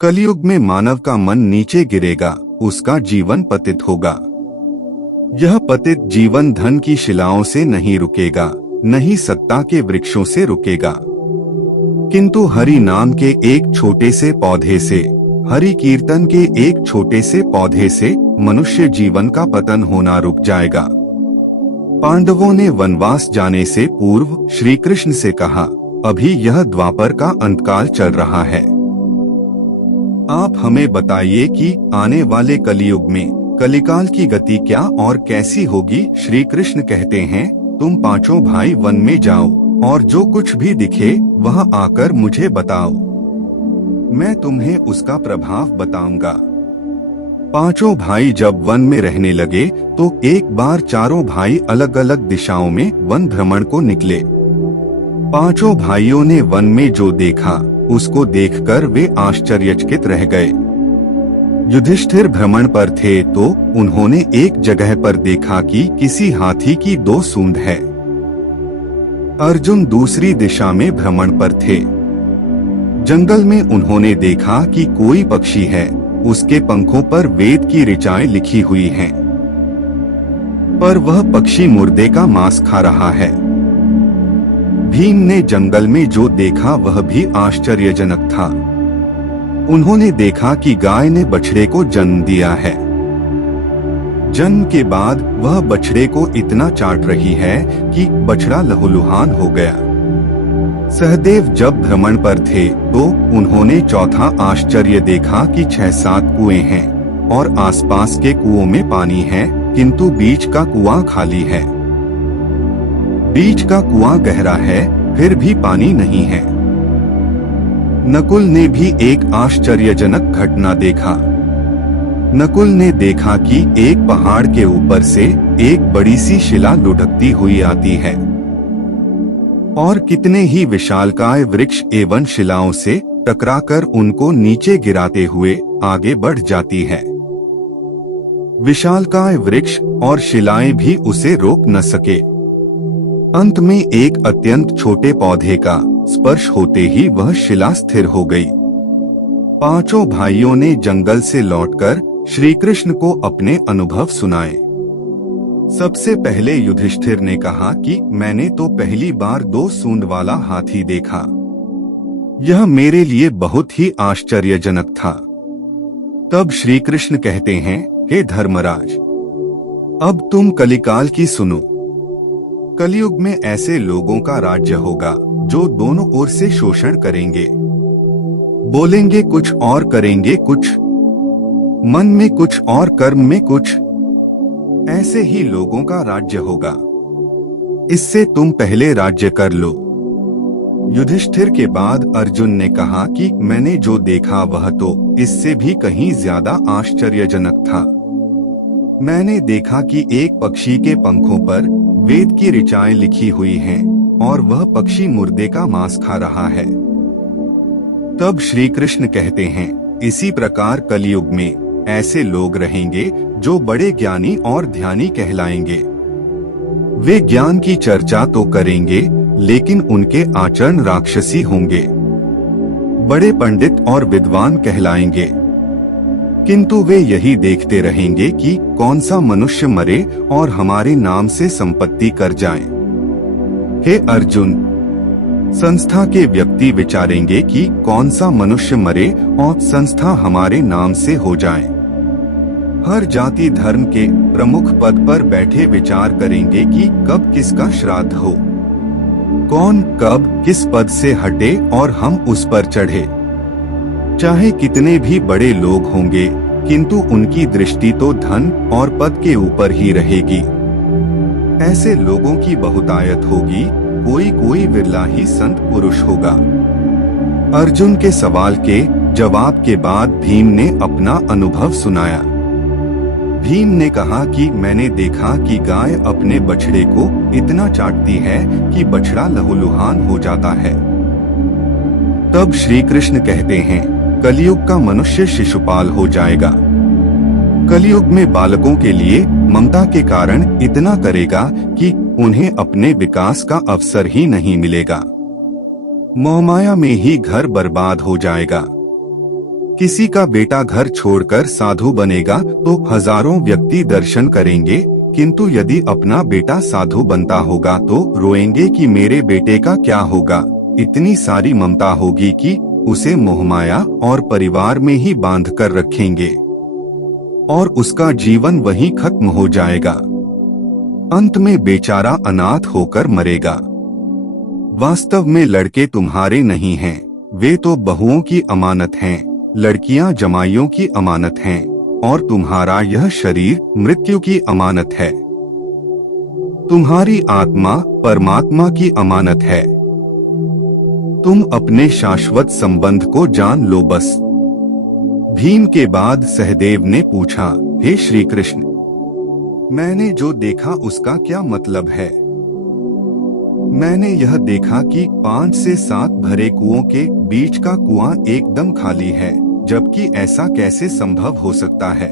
कलयुग में मानव का मन नीचे गिरेगा, उसका जीवन पतित होगा। यह पतित जीवन धन की शिलाओं से नहीं रुकेगा, नहीं सत्ता के वृक्षों से रुकेगा, किंतु हरि नाम के एक छोटे से पौधे से, हरि कीर्तन के एक छोटे से पौधे से मनुष्य जीवन का पतन होना रुक जाएगा। पांडवों ने वनवास जाने से पूर्व श्री कृष्ण से कहा, अभी यह द्वापर का अंतकाल चल रहा है, आप हमें बताइए कि आने वाले कलियुग में कलिकाल की गति क्या और कैसी होगी। श्री कृष्ण कहते हैं, तुम पांचों भाई वन में जाओ और जो कुछ भी दिखे वह आकर मुझे बताओ, मैं तुम्हें उसका प्रभाव बताऊंगा। पांचों भाई जब वन में रहने लगे तो एक बार चारों भाई अलग अलग दिशाओं में वन भ्रमण को निकले। पांचों भाइयों ने वन में जो देखा उसको देखकर वे आश्चर्यचकित रह गए। युधिष्ठिर भ्रमण पर थे तो उन्होंने एक जगह पर देखा कि किसी हाथी की 2 सूंड है। अर्जुन दूसरी दिशा में भ्रमण पर थे। जंगल में उन्होंने देखा कि कोई पक्षी है, उसके पंखों पर वेद की ऋचाएं लिखी हुई हैं, पर वह पक्षी मुर्दे का मांस खा रहा है। भीम ने जंगल में जो देखा वह भी आश्चर्यजनक था। उन्होंने देखा कि गाय ने बछड़े को जन्म दिया है। जन्म के बाद वह बछड़े को इतना चाट रही है कि बछड़ा लहूलुहान हो गया। सहदेव जब भ्रमण पर थे तो उन्होंने चौथा आश्चर्य देखा कि 6-7 कुएं हैं और आसपास के कुओं में पानी है, किंतु बीच का कुआं खाली है। बीच का कुआं गहरा है, फिर भी पानी नहीं है। नकुल ने भी एक आश्चर्यजनक घटना देखा। नकुल ने देखा कि एक पहाड़ के ऊपर से एक बड़ी सी शिला लुढ़कती हुई आती है और कितने ही विशालकाय वृक्ष एवं शिलाओं से टकराकर उनको नीचे गिराते हुए आगे बढ़ जाती है। विशालकाय वृक्ष और शिलाएं भी उसे रोक न सके। अंत में एक अत्यंत छोटे पौधे का स्पर्श होते ही वह शिला स्थिर हो गई। पांचों भाइयों ने जंगल से लौटकर श्री कृष्ण को अपने अनुभव सुनाए। सबसे पहले युधिष्ठिर ने कहा कि मैंने तो पहली बार 2 सूंड वाला हाथी देखा, यह मेरे लिए बहुत ही आश्चर्यजनक था। तब श्री कृष्ण कहते हैं, हे धर्मराज, अब तुम कलिकाल की सुनो। कलयुग में ऐसे लोगों का राज्य होगा जो दोनों ओर से शोषण करेंगे, बोलेंगे कुछ और करेंगे कुछ, मन में कुछ और कर्म में कुछ। ऐसे ही लोगों का राज्य होगा। इससे तुम पहले राज्य कर लो। युधिष्ठिर के बाद अर्जुन ने कहा कि मैंने जो देखा वह तो इससे भी कहीं ज्यादा आश्चर्यजनक था। मैंने देखा कि एक पक्षी के पंखों पर वेद की ऋचाएं लिखी हुई हैं और वह पक्षी मुर्दे का मांस खा रहा है। तब श्री कृष्ण कहते हैं, इसी प्रकार कलयुग में ऐसे लोग रहेंगे जो बड़े ज्ञानी और ध्यानी कहलाएंगे। वे ज्ञान की चर्चा तो करेंगे लेकिन उनके आचरण राक्षसी होंगे। बड़े पंडित और विद्वान कहलाएंगे, किंतु वे यही देखते रहेंगे कि कौन सा मनुष्य मरे और हमारे नाम से संपत्ति कर जाए। हे अर्जुन, संस्था के व्यक्ति विचारेंगे कि कौन सा मनुष्य मरे और संस्था हमारे नाम से हो जाए। हर जाति धर्म के प्रमुख पद पर बैठे विचार करेंगे कि कब किसका श्राद्ध हो, कौन कब किस पद से हटे और हम उस पर चढ़े। चाहे कितने भी बड़े लोग होंगे, किंतु उनकी दृष्टि तो धन और पद के ऊपर ही रहेगी। ऐसे लोगों की बहुतायत होगी, कोई कोई विरला ही संत पुरुष होगा। अर्जुन के सवाल के जवाब के बाद भीम ने अपना अनुभव सुनाया। भीम ने कहा कि मैंने देखा कि गाय अपने बछड़े को इतना चाटती है कि बछड़ा लहूलुहान हो जाता है। तब श्री कृष्ण कहते हैं, कलयुग का मनुष्य शिशुपाल हो जाएगा। कलयुग में बालकों के लिए ममता के कारण इतना करेगा कि उन्हें अपने विकास का अवसर ही नहीं मिलेगा। मोहमाया में ही घर बर्बाद हो जाएगा। किसी का बेटा घर छोड़कर साधु बनेगा तो हजारों व्यक्ति दर्शन करेंगे, किंतु यदि अपना बेटा साधु बनता होगा तो रोएंगे कि मेरे बेटे का क्या होगा। इतनी सारी ममता होगी कि उसे मोहमाया और परिवार में ही बांध कर रखेंगे और उसका जीवन वहीं खत्म हो जाएगा। अंत में बेचारा अनाथ होकर मरेगा। वास्तव में लड़के तुम्हारे नहीं हैं, वे तो बहुओं की अमानत हैं। लड़कियां जमाइयों की अमानत हैं और तुम्हारा यह शरीर मृत्यु की अमानत है। तुम्हारी आत्मा परमात्मा की अमानत है। तुम अपने शाश्वत संबंध को जान लो बस। भीम के बाद सहदेव ने पूछा, हे श्री कृष्ण, मैंने जो देखा उसका क्या मतलब है? मैंने यह देखा कि 5 से 7 भरे कुओं के बीच का कुआं एकदम खाली है, जबकि ऐसा कैसे संभव हो सकता है?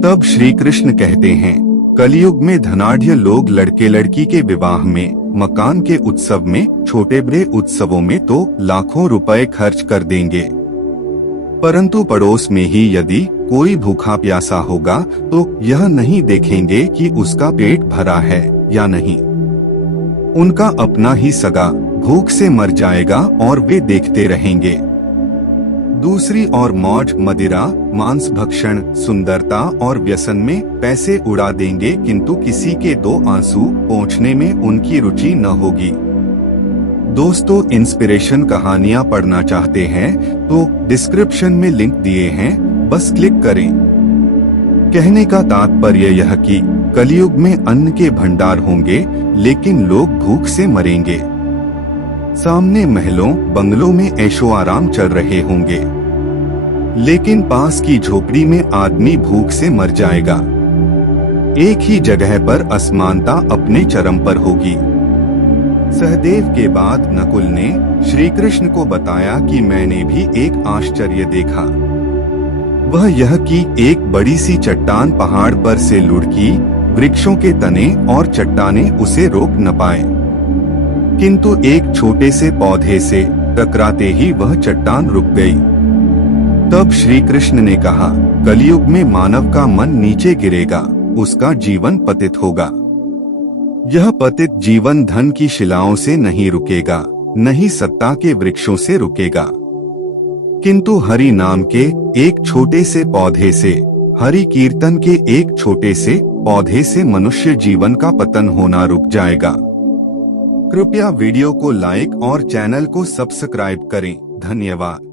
तब श्री कृष्ण कहते हैं, कलयुग में धनाढ्य लोग लड़के लड़की के विवाह में, मकान के उत्सव में, छोटे बड़े उत्सवों में तो लाखों रुपए खर्च कर देंगे, परंतु पड़ोस में ही यदि कोई भूखा प्यासा होगा तो यह नहीं देखेंगे कि उसका पेट भरा है या नहीं। उनका अपना ही सगा भूख से मर जाएगा और वे देखते रहेंगे। दूसरी ओर मौज मदिरा, मांस भक्षण, सुंदरता और व्यसन में पैसे उड़ा देंगे, किंतु किसी के 2 आंसू पोंछने में उनकी रुचि न होगी। दोस्तों, इंस्पिरेशन कहानियां पढ़ना चाहते हैं तो डिस्क्रिप्शन में लिंक दिए हैं, बस क्लिक करें। कहने का तात्पर्य यह कि कलयुग में अन्न के भंडार होंगे, लेकिन लोग भूख से मरेंगे। सामने महलों बंगलों में ऐशो आराम चल रहे होंगे, लेकिन पास की झोपड़ी में आदमी भूख से मर जाएगा। एक ही जगह पर असमानता अपने चरम पर होगी। सहदेव के बाद नकुल ने श्री कृष्ण को बताया कि मैंने भी एक आश्चर्य देखा। वह यह कि एक बड़ी सी चट्टान पहाड़ पर से लुढ़की, वृक्षों के तने और चट्टानें उसे रोक न पाए, किंतु एक छोटे से पौधे से टकराते ही वह चट्टान रुक गई। तब श्री कृष्ण ने कहा, कलयुग में मानव का मन नीचे गिरेगा, उसका जीवन पतित होगा। यह पतित जीवन धन की शिलाओं से नहीं रुकेगा, नहीं सत्ता के वृक्षों से रुकेगा, किंतु हरि नाम के एक छोटे से पौधे से, हरि कीर्तन के एक छोटे से पौधे से मनुष्य जीवन का पतन होना रुक जाएगा। कृपया वीडियो को लाइक और चैनल को सब्सक्राइब करें। धन्यवाद।